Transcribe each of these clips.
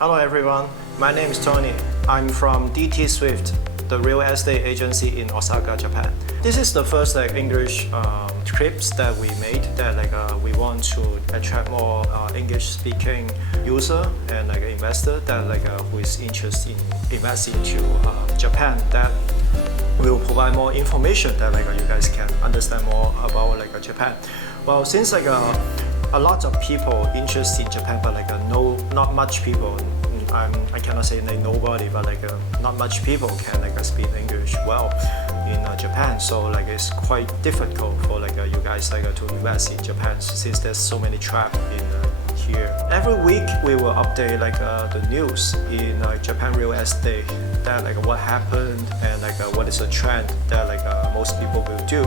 Hello everyone, my name is Tony. I'm from DTSWIFT, the real estate agency in Osaka, Japan. This is the first English trips that we made that we want to attract more English-speaking user and investor that who is interested in investing into Japan. That will provide more information that you guys can understand more about Japan. Well, since a lot of people interested in Japan, but not much people. I cannot say nobody, but not much people can speak English well in Japan. So it's quite difficult for you guys to invest in Japan since there's so many traps in here. Every week we will update the news in Japan real estate, that what happened and what is the trend that most people will do.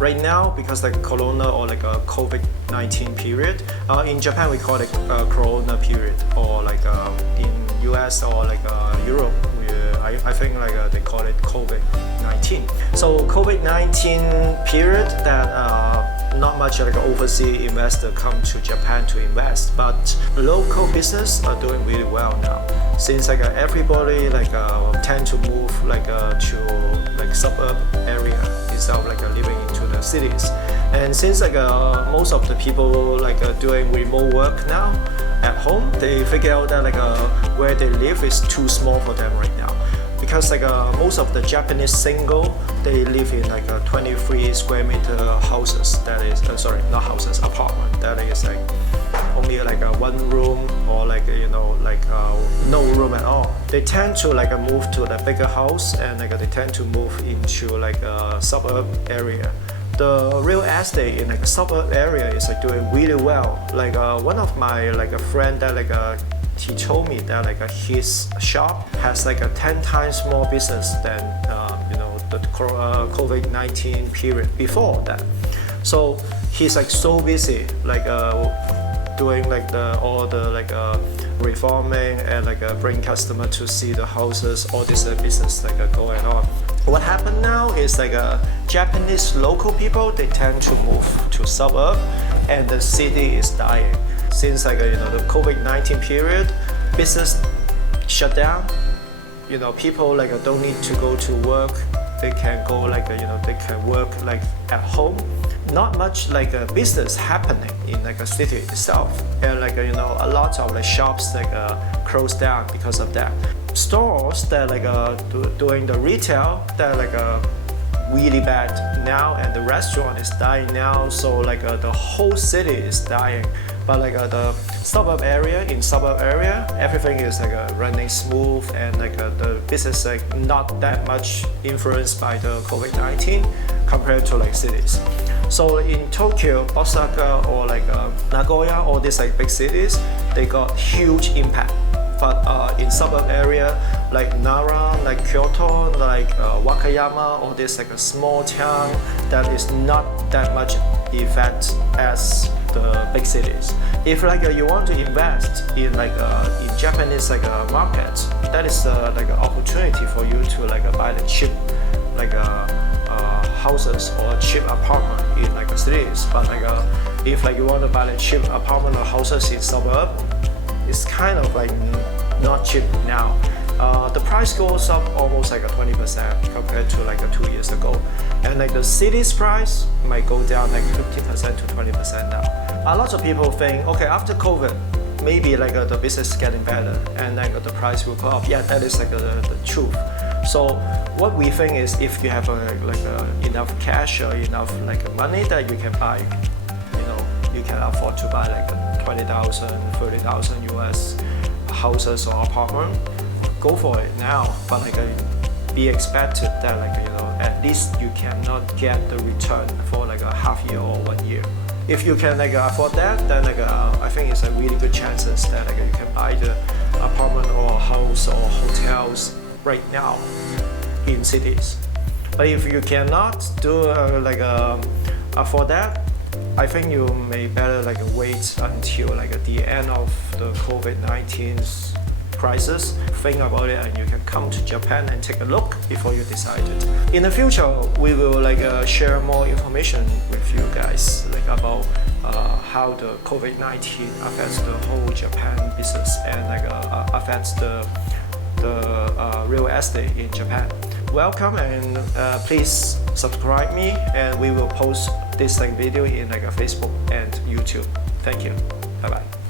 Right now, because Corona or a COVID-19 period, in Japan we call it Corona period, or in US or Europe, I think they call it COVID-19. So COVID-19 period that not much overseas investor come to Japan to invest, but local business are doing really well now. Since everybody tend to move to suburb area instead of living into the cities, and since most of the people doing remote work now at home, they figure out that where they live is too small for them right now, because most of the Japanese single, they live in 23 square meter houses. That is sorry, not houses, apartment. That is only one room or no room at all. They tend to move to the bigger house, and they tend to move into a suburb area. The real estate in a suburb area is doing really well. One of my friend that he told me that his shop has 10 times more business than the COVID-19 period before that. So he's so busy doing all the reforming and bring customer to see the houses, all this business going on. What happened now is Japanese local people, they tend to move to suburb, and the city is dying. Since the COVID-19 period, business shut down. People don't need to go to work. They can go they can work at home. Not much business happening in a city itself, and a lot of shops closed down because of that. Stores that doing the retail that really bad now, and the restaurant is dying now. So the whole city is dying. But the suburb area, everything is running smooth, and the business not that much influenced by the COVID-19 compared to cities. So in Tokyo, Osaka, or Nagoya, all these big cities, they got huge impact. But in suburb area like Nara, Kyoto, Wakayama, all this small town, that is not that much effect as the big cities. If you want to invest in in Japanese market, that is an opportunity for you to buy the cheap houses or cheap apartment in cities. But if you want to buy the cheap apartment or houses in suburb, it's kind of not cheap now. The price goes up almost 20% compared to 2 years ago, and the city's price might go down 50% to 20% now. A lot of people think, okay, after COVID, maybe the business is getting better and the price will go up. Yeah, that is the truth. So what we think is, if you have enough cash or enough money that you can buy, you can afford to buy 20,000, 30,000 US houses or apartment, go for it now. But be expected that at least you cannot get the return for a half year or 1 year. If you can afford that, then I think it's a really good chances that you can buy the apartment or house or hotels right now in cities. But if you cannot do afford that, I think you may better wait until the end of the COVID-19 crisis. Think about it, and you can come to Japan and take a look before you decide it. In the future, we will share more information with you guys about how the COVID-19 affects the whole Japan business and like affects the real estate in Japan. Welcome, and please subscribe me, and we will post this like video in like a Facebook and YouTube. Thank you. Bye bye.